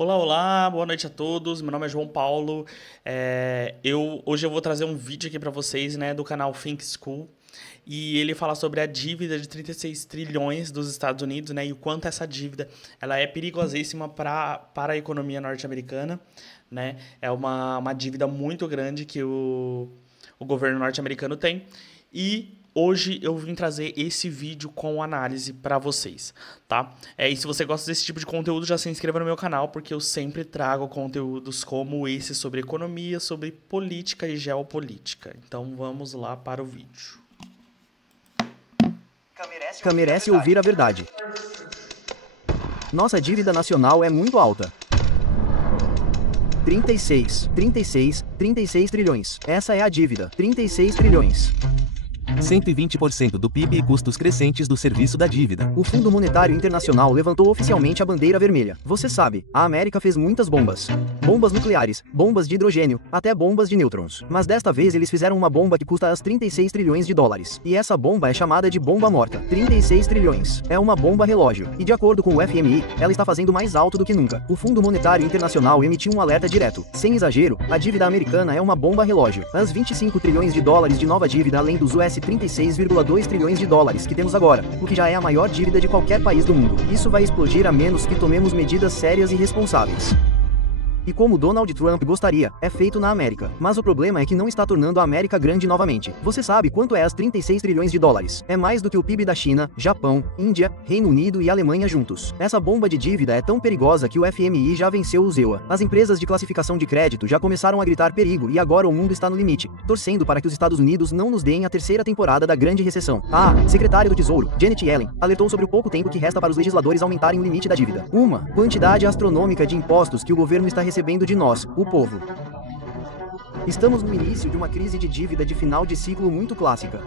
Olá, olá, boa noite a todos. Meu nome é João Paulo. Hoje eu vou trazer um vídeo aqui para vocês, né, do canal Think School. E ele fala sobre a dívida de 36 trilhões dos Estados Unidos, né, e o quanto essa dívida ela é perigosíssima para a economia norte-americana, né? É uma dívida muito grande que o governo norte-americano tem. E hoje eu vim trazer esse vídeo com análise para vocês, tá? E se você gosta desse tipo de conteúdo, já se inscreva no meu canal, porque eu sempre trago conteúdos como esse sobre economia, sobre política e geopolítica. Então vamos lá para o vídeo. Merece ouvir a verdade. Nossa dívida nacional é muito alta. 36 trilhões. Essa é a dívida. 36 trilhões. 120% do PIB e custos crescentes do serviço da dívida. O Fundo Monetário Internacional levantou oficialmente a bandeira vermelha. Você sabe, a América fez muitas bombas. Bombas nucleares, bombas de hidrogênio, até bombas de nêutrons. Mas desta vez eles fizeram uma bomba que custa as 36 trilhões de dólares. E essa bomba é chamada de bomba morta. 36 trilhões. É uma bomba relógio. E de acordo com o FMI, ela está fazendo mais alto do que nunca. O Fundo Monetário Internacional emitiu um alerta direto. Sem exagero, a dívida americana é uma bomba relógio. As 25 trilhões de dólares de nova dívida além dos US 36,2 trilhões de dólares que temos agora, o que já é a maior dívida de qualquer país do mundo. Isso vai explodir a menos que tomemos medidas sérias e responsáveis. E como Donald Trump gostaria, é feito na América. Mas o problema é que não está tornando a América grande novamente. Você sabe quanto é as 36 trilhões de dólares? É mais do que o PIB da China, Japão, Índia, Reino Unido e Alemanha juntos. Essa bomba de dívida é tão perigosa que o FMI já venceu o ZEWA. As empresas de classificação de crédito já começaram a gritar perigo e agora o mundo está no limite, torcendo para que os Estados Unidos não nos deem a terceira temporada da Grande Recessão. A secretária do Tesouro, Janet Yellen, alertou sobre o pouco tempo que resta para os legisladores aumentarem o limite da dívida. Uma quantidade astronômica de impostos que o governo está recebendo de nós, o povo. Estamos no início de uma crise de dívida de final de ciclo muito clássica.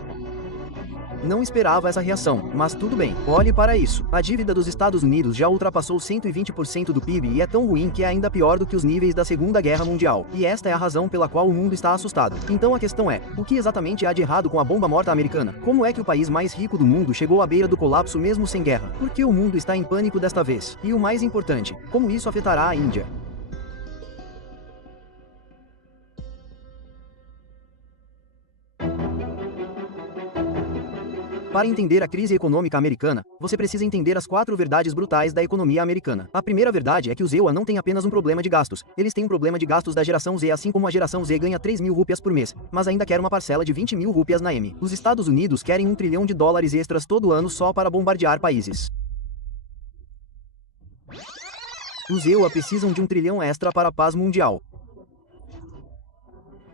Não esperava essa reação, mas tudo bem, olhe para isso. A dívida dos Estados Unidos já ultrapassou 120% do PIB e é tão ruim que é ainda pior do que os níveis da Segunda Guerra Mundial. E esta é a razão pela qual o mundo está assustado. Então a questão é, o que exatamente há de errado com a bomba morta americana? Como é que o país mais rico do mundo chegou à beira do colapso mesmo sem guerra? Por que o mundo está em pânico desta vez? E o mais importante, como isso afetará a Índia? Para entender a crise econômica americana, você precisa entender as 4 verdades brutais da economia americana. A primeira verdade é que o ZEWA não tem apenas um problema de gastos, eles têm um problema de gastos da geração Z, assim como a geração Z ganha 3 mil rúpias por mês, mas ainda quer uma parcela de 20 mil rúpias na M. Os Estados Unidos querem $1 trilhão extras todo ano só para bombardear países. Os ZEWA precisam de $1 trilhão extra para a paz mundial.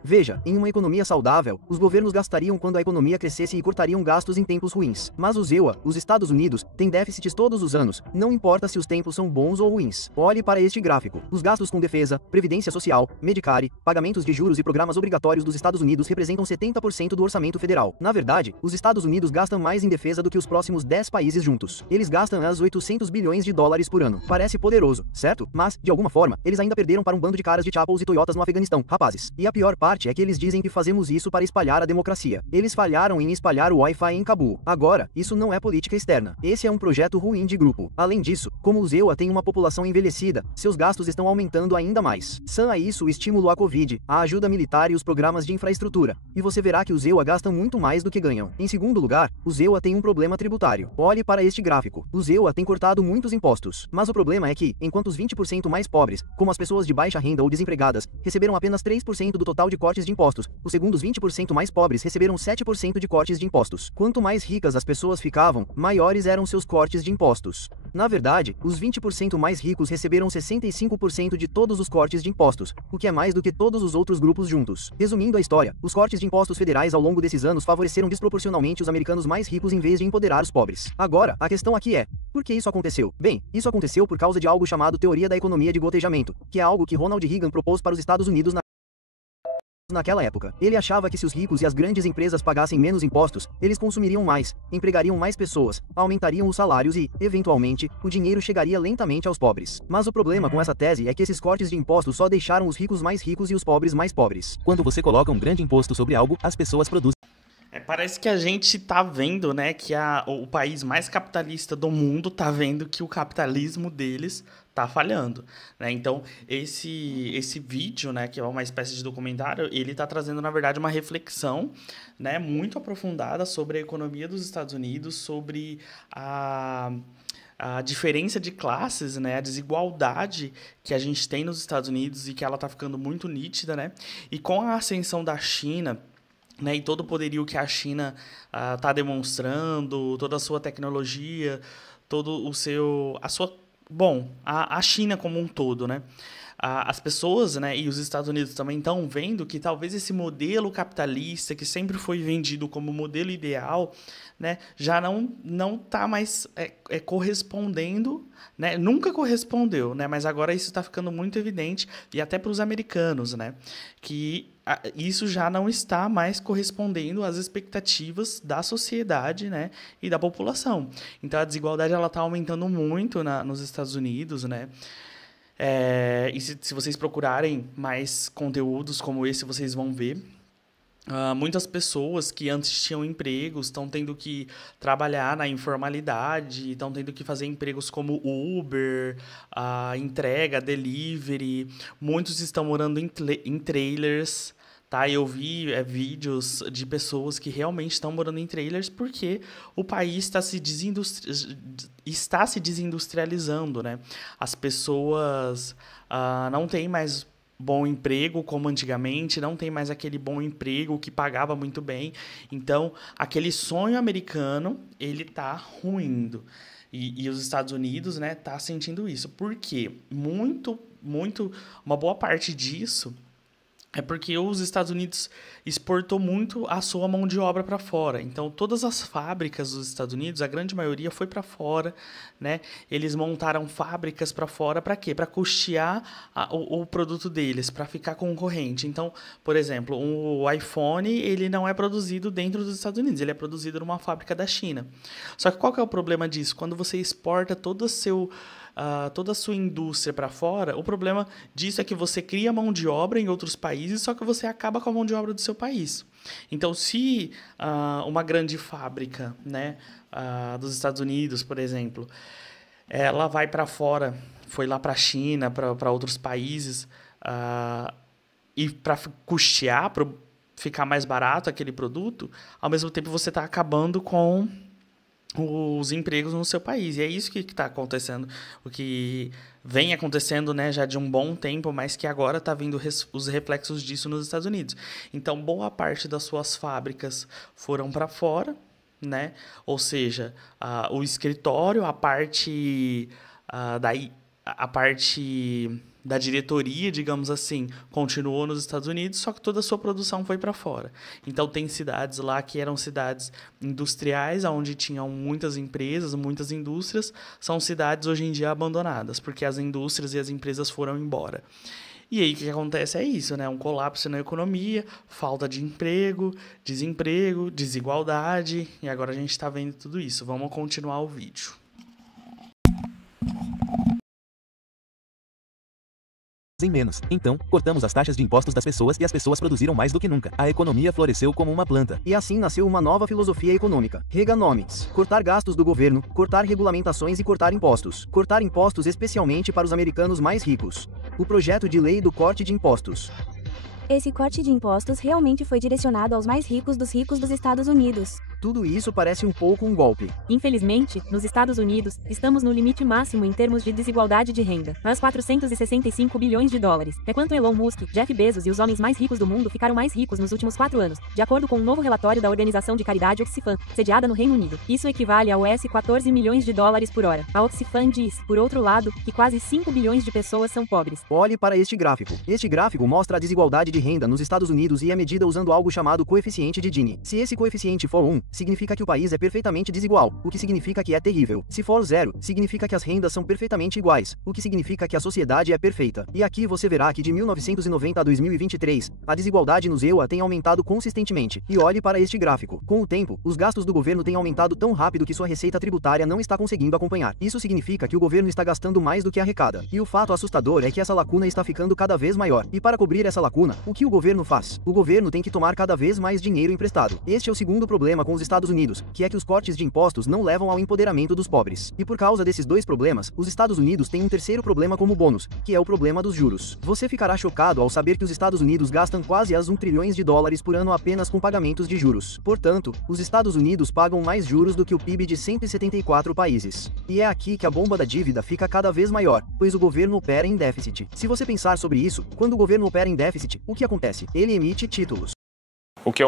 Veja, em uma economia saudável, os governos gastariam quando a economia crescesse e cortariam gastos em tempos ruins. Mas o ZEWA, os Estados Unidos, tem déficits todos os anos, não importa se os tempos são bons ou ruins. Olhe para este gráfico. Os gastos com defesa, previdência social, Medicare, pagamentos de juros e programas obrigatórios dos Estados Unidos representam 70% do orçamento federal. Na verdade, os Estados Unidos gastam mais em defesa do que os próximos 10 países juntos. Eles gastam as 800 bilhões de dólares por ano. Parece poderoso, certo? Mas, de alguma forma, eles ainda perderam para um bando de caras de Chappals e Toyotas no Afeganistão, rapazes. E a pior parte é que eles dizem que fazemos isso para espalhar a democracia. Eles falharam em espalhar o Wi-Fi em Cabul. Agora, isso não é política externa. Esse é um projeto ruim de grupo. Além disso, como o ZEWA tem uma população envelhecida, seus gastos estão aumentando ainda mais. São a isso o estímulo à Covid, a ajuda militar e os programas de infraestrutura. E você verá que o ZEWA gasta muito mais do que ganham. Em segundo lugar, o ZEWA tem um problema tributário. Olhe para este gráfico. O ZEWA tem cortado muitos impostos. Mas o problema é que, enquanto os 20% mais pobres, como as pessoas de baixa renda ou desempregadas, receberam apenas 3% do total de cortes de impostos, os segundos 20% mais pobres receberam 7% de cortes de impostos. Quanto mais ricas as pessoas ficavam, maiores eram seus cortes de impostos. Na verdade, os 20% mais ricos receberam 65% de todos os cortes de impostos, o que é mais do que todos os outros grupos juntos. Resumindo a história, os cortes de impostos federais ao longo desses anos favoreceram desproporcionalmente os americanos mais ricos em vez de empoderar os pobres. Agora, a questão aqui é, por que isso aconteceu? Bem, isso aconteceu por causa de algo chamado teoria da economia de gotejamento, que é algo que Ronald Reagan propôs para os Estados Unidos naquela época. Ele achava que se os ricos e as grandes empresas pagassem menos impostos, eles consumiriam mais, empregariam mais pessoas, aumentariam os salários e, eventualmente, o dinheiro chegaria lentamente aos pobres. Mas o problema com essa tese é que esses cortes de impostos só deixaram os ricos mais ricos e os pobres mais pobres. Quando você coloca um grande imposto sobre algo, as pessoas produzem. Parece que a gente tá vendo, né, que o país mais capitalista do mundo tá vendo que o capitalismo deles tá falhando, né? Então, esse vídeo, né, que é uma espécie de documentário, ele tá trazendo, na verdade, uma reflexão, né, muito aprofundada sobre a economia dos Estados Unidos, sobre a diferença de classes, né, a desigualdade que a gente tem nos Estados Unidos e que ela tá ficando muito nítida, né? E com a ascensão da China, né, e todo o poderio que a China tá demonstrando, toda a sua tecnologia, todo o seu... a China como um todo, né? As pessoas, né, e os Estados Unidos também estão vendo que talvez esse modelo capitalista, que sempre foi vendido como modelo ideal, né, já não está mais correspondendo, né, nunca correspondeu, né, mas agora isso está ficando muito evidente, e até para os americanos, né, que isso já não está mais correspondendo às expectativas da sociedade, né, e da população. Então a desigualdade está aumentando muito nos Estados Unidos, né. E se vocês procurarem mais conteúdos como esse, vocês vão ver. Muitas pessoas que antes tinham empregos estão tendo que trabalhar na informalidade, estão tendo que fazer empregos como Uber, entrega, delivery. Muitos estão morando em trailers. Tá, eu vi vídeos de pessoas que realmente estão morando em trailers porque o país está se desindustrializando, né? As pessoas não têm mais bom emprego como antigamente, não tem mais aquele bom emprego que pagava muito bem. Então, aquele sonho americano, ele tá ruindo. E os Estados Unidos, né, tá sentindo isso. Por quê? Uma boa parte disso é porque os Estados Unidos exportou muito a sua mão de obra para fora. Então, todas as fábricas dos Estados Unidos, a grande maioria foi para fora, né? Eles montaram fábricas para fora para quê? Para custear o produto deles, para ficar concorrente. Então, por exemplo, o iPhone, ele não é produzido dentro dos Estados Unidos, ele é produzido numa fábrica da China. Só que qual que é o problema disso? Quando você exporta toda a sua indústria para fora, o problema disso é que você cria mão de obra em outros países, só que você acaba com a mão de obra do seu país. Então, se uma grande fábrica, né, dos Estados Unidos, por exemplo, ela vai para fora, foi lá para a China, para outros países, e para custear, para ficar mais barato aquele produto, ao mesmo tempo você está acabando com os empregos no seu país. E é isso que está acontecendo, o que vem acontecendo, né, já de um bom tempo, mas que agora está vindo os reflexos disso nos Estados Unidos. Então, boa parte das suas fábricas foram para fora, né? Ou seja, o escritório, a parte da diretoria, digamos assim, continuou nos Estados Unidos, só que toda a sua produção foi para fora. Então, tem cidades lá que eram cidades industriais, onde tinham muitas empresas, muitas indústrias, são cidades hoje em dia abandonadas, porque as indústrias e as empresas foram embora. E aí, o que acontece é isso, né? Um colapso na economia, falta de emprego, desemprego, desigualdade, e agora a gente está vendo tudo isso. Vamos continuar o vídeo. Em menos. Então, cortamos as taxas de impostos das pessoas e as pessoas produziram mais do que nunca. A economia floresceu como uma planta. E assim nasceu uma nova filosofia econômica. Reaganomics. Cortar gastos do governo, cortar regulamentações e cortar impostos. Cortar impostos especialmente para os americanos mais ricos. O projeto de lei do corte de impostos. Esse corte de impostos realmente foi direcionado aos mais ricos dos Estados Unidos. Tudo isso parece um pouco um golpe. Infelizmente, nos Estados Unidos, estamos no limite máximo em termos de desigualdade de renda. Mas 465 bilhões de dólares. É quanto Elon Musk, Jeff Bezos e os homens mais ricos do mundo ficaram mais ricos nos últimos 4 anos, de acordo com um novo relatório da organização de caridade Oxfam, sediada no Reino Unido. Isso equivale a US 14 milhões de dólares por hora. A Oxfam diz, por outro lado, que quase 5 bilhões de pessoas são pobres. Olhe para este gráfico. Este gráfico mostra a desigualdade de renda nos Estados Unidos e é medida usando algo chamado coeficiente de Gini. Se esse coeficiente for 1, significa que o país é perfeitamente desigual, o que significa que é terrível. Se for 0, significa que as rendas são perfeitamente iguais, o que significa que a sociedade é perfeita. E aqui você verá que de 1990 a 2023, a desigualdade nos EUA tem aumentado consistentemente. E olhe para este gráfico. Com o tempo, os gastos do governo têm aumentado tão rápido que sua receita tributária não está conseguindo acompanhar. Isso significa que o governo está gastando mais do que arrecada. E o fato assustador é que essa lacuna está ficando cada vez maior. E para cobrir essa lacuna, o que o governo faz? O governo tem que tomar cada vez mais dinheiro emprestado. Este é o segundo problema com os Estados Unidos, que é que os cortes de impostos não levam ao empoderamento dos pobres. E por causa desses dois problemas, os Estados Unidos têm um terceiro problema como bônus, que é o problema dos juros. Você ficará chocado ao saber que os Estados Unidos gastam quase as 1 trilhões de dólares por ano apenas com pagamentos de juros. Portanto, os Estados Unidos pagam mais juros do que o PIB de 174 países. E é aqui que a bomba da dívida fica cada vez maior, pois o governo opera em déficit. Se você pensar sobre isso, quando o governo opera em déficit, o que acontece? Ele emite títulos. O que é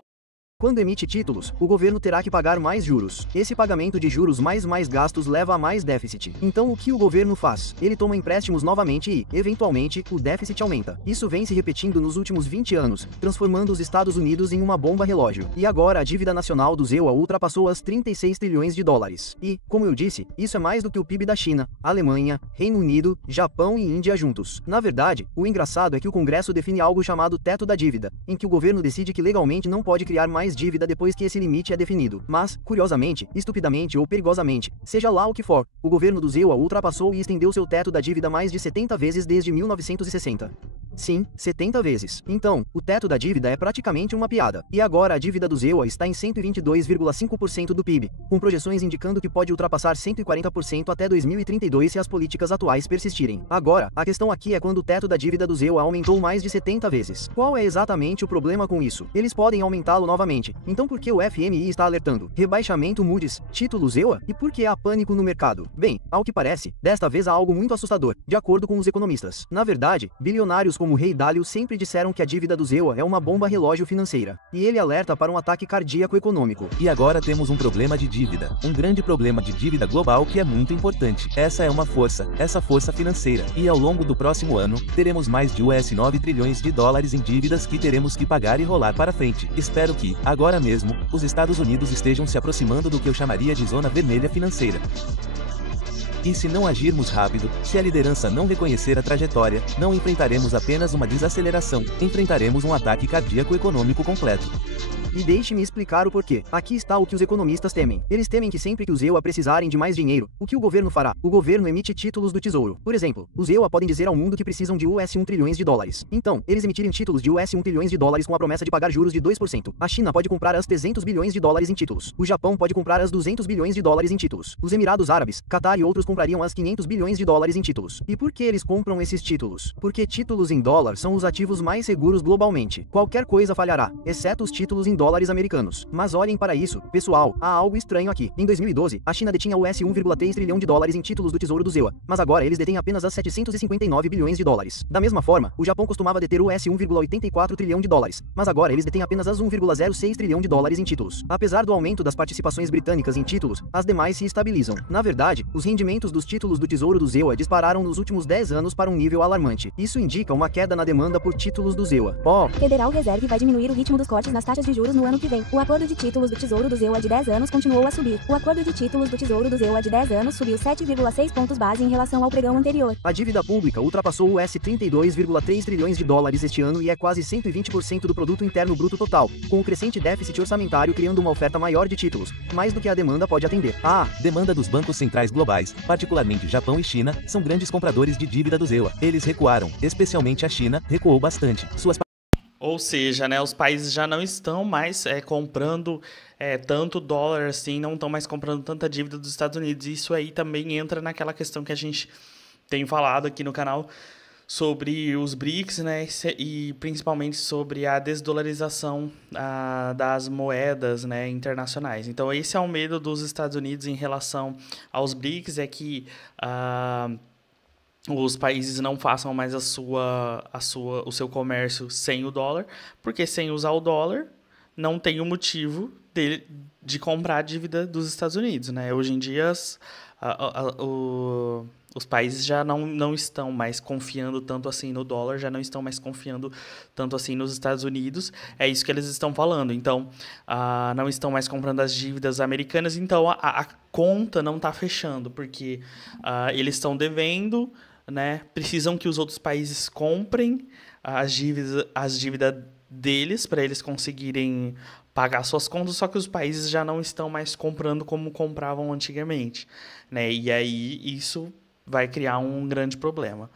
Quando emite títulos, o governo terá que pagar mais juros. Esse pagamento de juros mais gastos leva a mais déficit. Então o que o governo faz? Ele toma empréstimos novamente e, eventualmente, o déficit aumenta. Isso vem se repetindo nos últimos 20 anos, transformando os Estados Unidos em uma bomba relógio. E agora a dívida nacional do ZEUA ultrapassou as 36 trilhões de dólares. E, como eu disse, isso é mais do que o PIB da China, Alemanha, Reino Unido, Japão e Índia juntos. Na verdade, o engraçado é que o Congresso define algo chamado teto da dívida, em que o governo decide que legalmente não pode criar mais dívida depois que esse limite é definido. Mas, curiosamente, estupidamente ou perigosamente, seja lá o que for, o governo do ZEUA ultrapassou e estendeu seu teto da dívida mais de 70 vezes desde 1960. Sim, 70 vezes. Então, o teto da dívida é praticamente uma piada. E agora a dívida do ZEUA está em 122,5% do PIB, com projeções indicando que pode ultrapassar 140% até 2032 se as políticas atuais persistirem. Agora, a questão aqui é quando o teto da dívida do ZEUA aumentou mais de 70 vezes. Qual é exatamente o problema com isso? Eles podem aumentá-lo novamente. Então por que o FMI está alertando? Rebaixamento Moody's, título ZEUA? E por que há pânico no mercado? Bem, ao que parece, desta vez há algo muito assustador, de acordo com os economistas. Na verdade, bilionários como Rei Dalio sempre disseram que a dívida do ZEUA é uma bomba relógio financeira. E ele alerta para um ataque cardíaco econômico. E agora temos um problema de dívida. Um grande problema de dívida global que é muito importante. Essa é uma força, essa força financeira. E ao longo do próximo ano, teremos mais de US 9 trilhões de dólares em dívidas que teremos que pagar e rolar para frente. Espero que, agora mesmo, os Estados Unidos estejam se aproximando do que eu chamaria de zona vermelha financeira. E se não agirmos rápido, se a liderança não reconhecer a trajetória, não enfrentaremos apenas uma desaceleração, enfrentaremos um ataque cardíaco econômico completo. E deixe-me explicar o porquê. Aqui está o que os economistas temem. Eles temem que sempre que os ZEUA precisarem de mais dinheiro, o que o governo fará? O governo emite títulos do tesouro. Por exemplo, os ZEUA podem dizer ao mundo que precisam de US 1 trilhões de dólares. Então, eles emitirem títulos de US 1 trilhões de dólares com a promessa de pagar juros de 2%. A China pode comprar as 300 bilhões de dólares em títulos. O Japão pode comprar as 200 bilhões de dólares em títulos. Os Emirados Árabes, Catar e outros comprariam as 500 bilhões de dólares em títulos. E por que eles compram esses títulos? Porque títulos em dólar são os ativos mais seguros globalmente. Qualquer coisa falhará, exceto os títulos em dólares americanos. Mas olhem para isso, pessoal, há algo estranho aqui. Em 2012, a China detinha US 1,3 trilhão de dólares em títulos do tesouro do ZEUA, mas agora eles detêm apenas as 759 bilhões de dólares. Da mesma forma, o Japão costumava deter US 1,84 trilhão de dólares, mas agora eles detêm apenas as 1,06 trilhão de dólares em títulos. Apesar do aumento das participações britânicas em títulos, as demais se estabilizam. Na verdade, os rendimentos dos títulos do tesouro do ZEUA dispararam nos últimos 10 anos para um nível alarmante. Isso indica uma queda na demanda por títulos do ZEUA. Federal Reserve vai diminuir o ritmo dos cortes nas taxas de juros no ano que vem. O acordo de títulos do Tesouro do ZEUA de 10 anos continuou a subir. O acordo de títulos do Tesouro do ZEUA de 10 anos subiu 7,6 pontos base em relação ao pregão anterior. A dívida pública ultrapassou US 32,3 trilhões de dólares este ano e é quase 120% do produto interno bruto total, com o crescente déficit orçamentário criando uma oferta maior de títulos, mais do que a demanda pode atender. A demanda dos bancos centrais globais, particularmente Japão e China, são grandes compradores de dívida do ZEUA. Eles recuaram, especialmente a China, recuou bastante. Ou seja, né, os países já não estão mais comprando tanto dólar assim, não estão mais comprando tanta dívida dos Estados Unidos. Isso aí também entra naquela questão que a gente tem falado aqui no canal sobre os BRICS, né, e principalmente sobre a desdolarização das moedas, né, internacionais. Então, esse é o medo dos Estados Unidos em relação aos BRICS, é que os países não façam mais o seu comércio sem o dólar, porque sem usar o dólar não tem o motivo de comprar a dívida dos Estados Unidos, né? Hoje em dia os países já não estão mais confiando tanto assim no dólar, já não estão mais confiando tanto assim nos Estados Unidos, é isso que eles estão falando. Então, não estão mais comprando as dívidas americanas, então a conta não está fechando, porque eles estão devendo, né? Precisam que os outros países comprem as dívidas deles para eles conseguirem pagar suas contas, só que os países já não estão mais comprando como compravam antigamente, né? E aí isso vai criar um grande problema.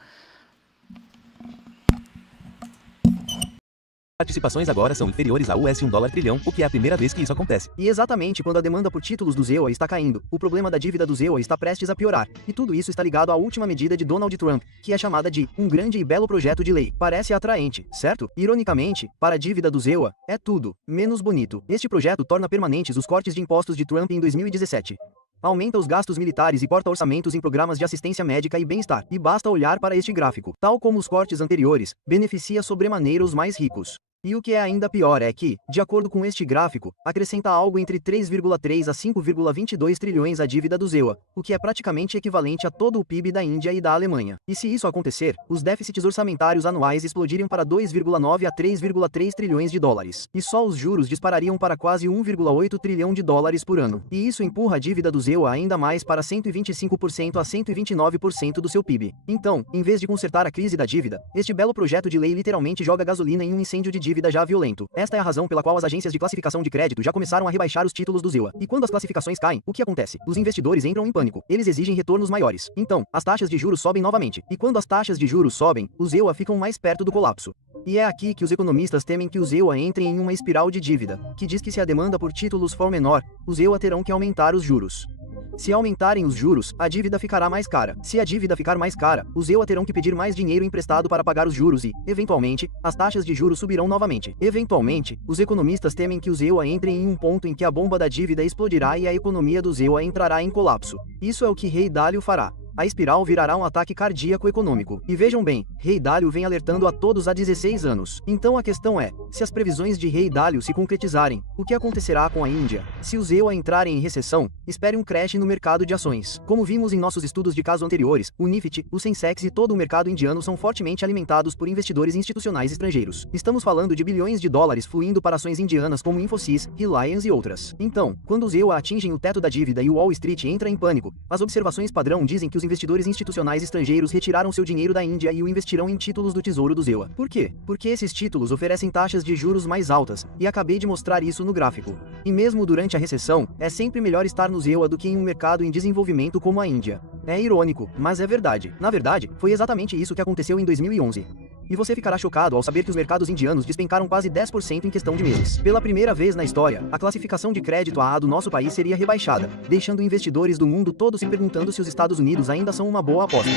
Participações agora são inferiores a US$1 trilhão, o que é a primeira vez que isso acontece. E exatamente quando a demanda por títulos do ZEWA está caindo, o problema da dívida do ZEWA está prestes a piorar. E tudo isso está ligado à última medida de Donald Trump, que é chamada de um grande e belo projeto de lei. Parece atraente, certo? Ironicamente, para a dívida do ZEWA, é tudo menos bonito. Este projeto torna permanentes os cortes de impostos de Trump em 2017. Aumenta os gastos militares e corta orçamentos em programas de assistência médica e bem-estar. E basta olhar para este gráfico. Tal como os cortes anteriores, beneficia sobremaneira os mais ricos. E o que é ainda pior é que, de acordo com este gráfico, acrescenta algo entre 3,3 a 5,22 trilhões à dívida do ZEWA, o que é praticamente equivalente a todo o PIB da Índia e da Alemanha. E se isso acontecer, os déficits orçamentários anuais explodiriam para 2,9 a 3,3 trilhões de dólares. E só os juros disparariam para quase 1,8 trilhão de dólares por ano. E isso empurra a dívida do ZEWA ainda mais para 125% a 129% do seu PIB. Então, em vez de consertar a crise da dívida, este belo projeto de lei literalmente joga gasolina em um incêndio de dívida já violento. Esta é a razão pela qual as agências de classificação de crédito já começaram a rebaixar os títulos do ZEWA. E quando as classificações caem, o que acontece? Os investidores entram em pânico. Eles exigem retornos maiores. Então, as taxas de juros sobem novamente. E quando as taxas de juros sobem, os ZEWA ficam mais perto do colapso. E é aqui que os economistas temem que o ZEWA entre em uma espiral de dívida, que diz que se a demanda por títulos for menor, os ZEWA terão que aumentar os juros. Se aumentarem os juros, a dívida ficará mais cara. Se a dívida ficar mais cara, os ZEWA terão que pedir mais dinheiro emprestado para pagar os juros e, eventualmente, as taxas de juros subirão novamente. Eventualmente, os economistas temem que os ZEWA entrem em um ponto em que a bomba da dívida explodirá e a economia do ZEWA entrará em colapso. Isso é o que Rei Dalio fará. A espiral virará um ataque cardíaco econômico. E vejam bem, Rei Dalio vem alertando a todos há 16 anos. Então a questão é, se as previsões de Rei Dalio se concretizarem, o que acontecerá com a Índia? Se os ZEWA entrarem em recessão, espere um crash no mercado de ações. Como vimos em nossos estudos de caso anteriores, o Nifty, o Sensex e todo o mercado indiano são fortemente alimentados por investidores institucionais estrangeiros. Estamos falando de bilhões de dólares fluindo para ações indianas como Infosys, Reliance e outras. Então, quando os ZEWA atingem o teto da dívida e o Wall Street entra em pânico, as observações padrão dizem que os investidores institucionais estrangeiros retiraram seu dinheiro da Índia e o investirão em títulos do Tesouro do ZEWA. Por quê? Porque esses títulos oferecem taxas de juros mais altas, e acabei de mostrar isso no gráfico. E mesmo durante a recessão, é sempre melhor estar no ZEWA do que em um mercado em desenvolvimento como a Índia. É irônico, mas é verdade. Na verdade, foi exatamente isso que aconteceu em 2011. E você ficará chocado ao saber que os mercados indianos despencaram quase 10% em questão de meses. Pela primeira vez na história, a classificação de crédito AA do nosso país seria rebaixada, deixando investidores do mundo todo se perguntando se os Estados Unidos ainda são uma boa aposta.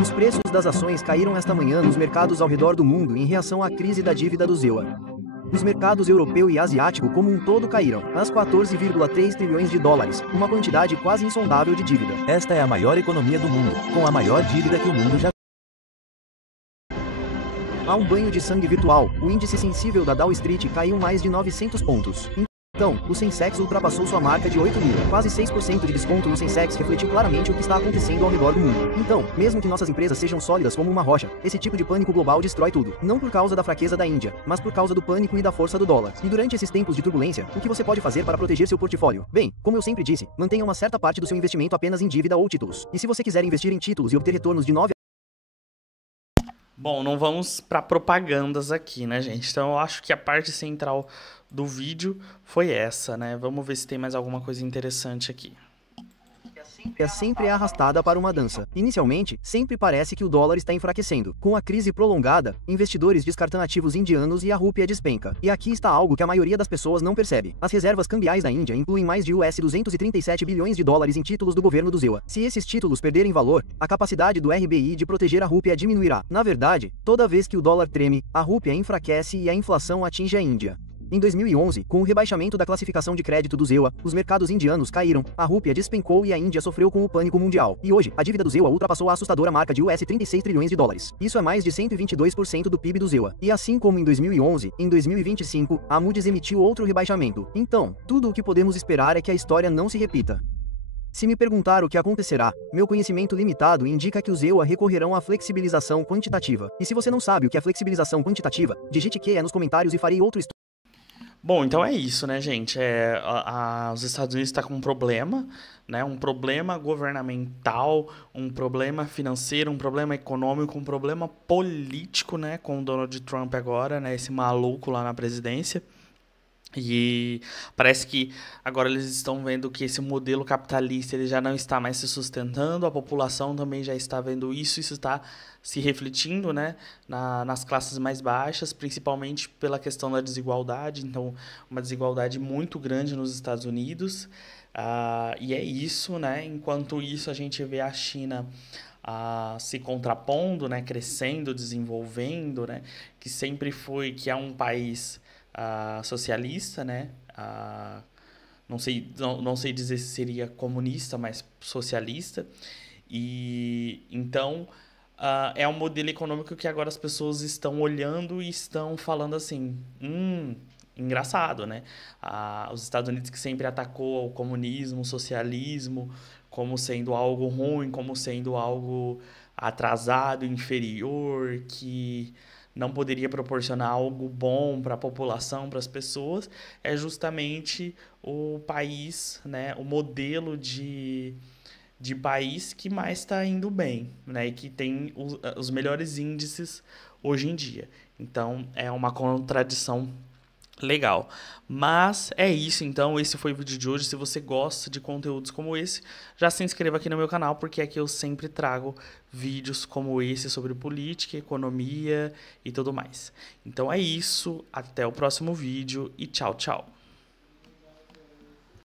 Os preços das ações caíram esta manhã nos mercados ao redor do mundo em reação à crise da dívida do ZEWA. Os mercados europeu e asiático como um todo caíram, às 14,3 trilhões de dólares, uma quantidade quase insondável de dívida. Esta é a maior economia do mundo, com a maior dívida que o mundo já Há um banho de sangue virtual, o índice sensível da Dow Street caiu mais de 900 pontos. Então, o Sensex ultrapassou sua marca de 8 mil. Quase 6% de desconto no Sensex refletiu claramente o que está acontecendo ao redor do mundo. Então, mesmo que nossas empresas sejam sólidas como uma rocha, esse tipo de pânico global destrói tudo. Não por causa da fraqueza da Índia, mas por causa do pânico e da força do dólar. E durante esses tempos de turbulência, o que você pode fazer para proteger seu portfólio? Bem, como eu sempre disse, mantenha uma certa parte do seu investimento apenas em dívida ou títulos. E se você quiser investir em títulos e obter retornos de 9 Bom, não vamos para propagandas aqui, né, gente? Então eu acho que a parte central do vídeo foi essa, né? Vamos ver se tem mais alguma coisa interessante aqui. sempre é arrastada para uma dança. Inicialmente, sempre parece que o dólar está enfraquecendo. Com a crise prolongada, investidores descartam ativos indianos e a rúpia despenca. E aqui está algo que a maioria das pessoas não percebe. As reservas cambiais da Índia incluem mais de US$237 bilhões em títulos do governo do ZEWA. Se esses títulos perderem valor, a capacidade do RBI de proteger a rúpia diminuirá. Na verdade, toda vez que o dólar treme, a rúpia enfraquece e a inflação atinge a Índia. Em 2011, com o rebaixamento da classificação de crédito do ZEWA, os mercados indianos caíram, a rúpia despencou e a Índia sofreu com o pânico mundial. E hoje, a dívida do ZEWA ultrapassou a assustadora marca de US$36 trilhões. Isso é mais de 122% do PIB do ZEWA. E assim como em 2011, em 2025, a Moody's emitiu outro rebaixamento. Então, tudo o que podemos esperar é que a história não se repita. Se me perguntar o que acontecerá, meu conhecimento limitado indica que os ZEWA recorrerão à flexibilização quantitativa. E se você não sabe o que é flexibilização quantitativa, digite QE nos comentários e farei outro estudo. Bom, então é isso, né, gente? Os Estados Unidos estão com um problema, né? Um problema governamental, um problema financeiro, um problema econômico, um problema político, né? Com o Donald Trump agora, né? Esse maluco lá na presidência. E parece que agora eles estão vendo que esse modelo capitalista ele já não está mais se sustentando, a população também já está vendo isso está se refletindo, né, nas classes mais baixas, principalmente pela questão da desigualdade. Então, uma desigualdade muito grande nos Estados Unidos. E é isso, né? Enquanto isso, a gente vê a China se contrapondo, né, crescendo, desenvolvendo, né, que é um país socialista, né? Não sei dizer se seria comunista, mas socialista. E então é um modelo econômico que agora as pessoas estão olhando e estão falando assim, engraçado, né? Os Estados Unidos que sempre atacou o comunismo, o socialismo, como sendo algo ruim, como sendo algo atrasado, inferior, que não poderia proporcionar algo bom para a população, para as pessoas, é justamente o país, né, o modelo de país que mais está indo bem, né, e que tem os melhores índices hoje em dia. Então, é uma contradição legal. Mas é isso, então. Esse foi o vídeo de hoje. Se você gosta de conteúdos como esse, já se inscreva aqui no meu canal, porque aqui eu sempre trago vídeos como esse sobre política, economia e tudo mais. Então é isso. Até o próximo vídeo e tchau, tchau.